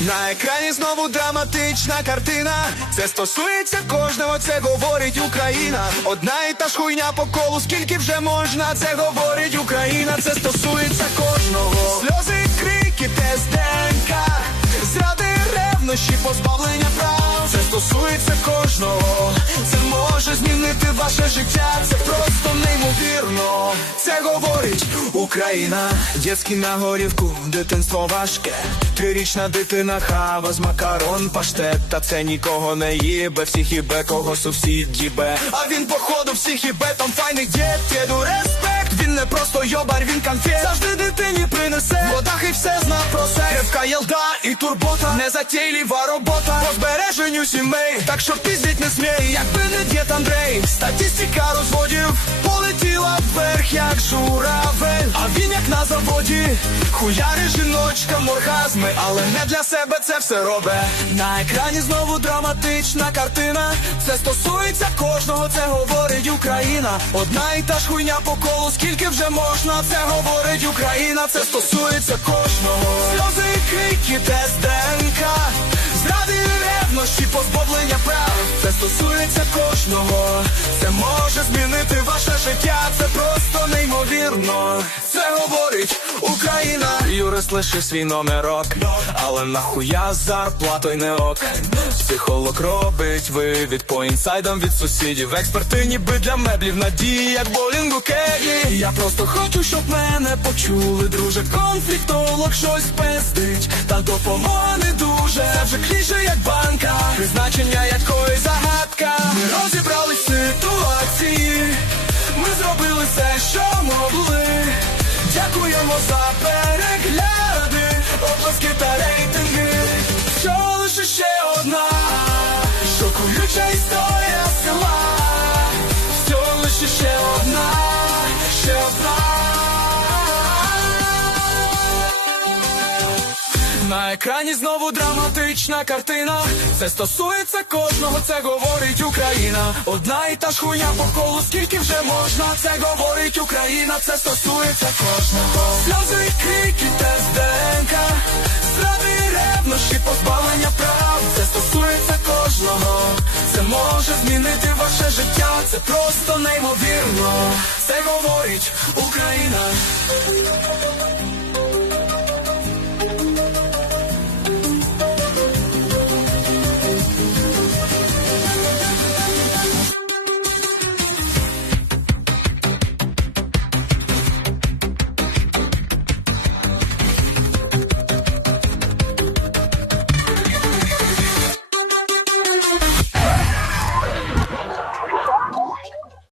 На екрані знову драматична картина. Це стосується кожного, це говорить Україна. Одна і та ж хуйня по колу, скільки вже можна, це говорить Україна, це стосується кожного. Сльози, крики, тест Зради ревнощі, позбавлення прав. Це стосується кожного. Це може змінити ваше життя. Це неймовірно. Це говорить Україна. Дєцький на горівку, дитинство важке. Трирічна дитина хава з макарон, паштет, та це нікого не їбе, всіх їбе, кого сусід їбе. А він походу всіх їбе, там файний дід, діду респект. Він не просто йобар, він конфет Завжди дитині принесе В водах і все зна про себе Крепка єлда і турбота Незатейліва робота По збереженню сімей Так що піздіть не смій Якби не дід Андрей Статистика розводів Вверх, як журавель. А він як на заводі. Хуяри жіночкам оргазми. Але не для себе це все робе На екрані знову драматична картина. Це стосується кожного, це говорить Україна. Одна і та ж хуйня по колу, скільки вже можна, це говорить Україна, це стосується кожного. Сльози, крики, тест ДНК. Зради ревнощі, позбавлення прав. Це стосується кожного. Це може змінити життя, це просто неймовірно. Це говорить Україна. Юрист лише свій номерок. Але нахуя зарплатою не ок? Психолог робить вивід по інсайдам від сусідів. Експерти ніби для меблів надії, як болінгу кеглі. Я просто хочу, щоб мене почули, друже. Конфліктолог щось пиздить, та допомога не дуже. Це вже кліше, як банка, що могли Дякуємо за перегляди, обласки та рейтинги. Що лише ще На екрані знову драматична картина. Це стосується кожного, це говорить Україна. Одна і та ж хуйня по колу, скільки вже можна, це говорить Україна, це стосується кожного. Сльози, крики, тест ДНК Зради ревнощі, позбавлення прав. Це стосується кожного. Це може змінити ваше життя. Це просто неймовірно. Це говорить Україна.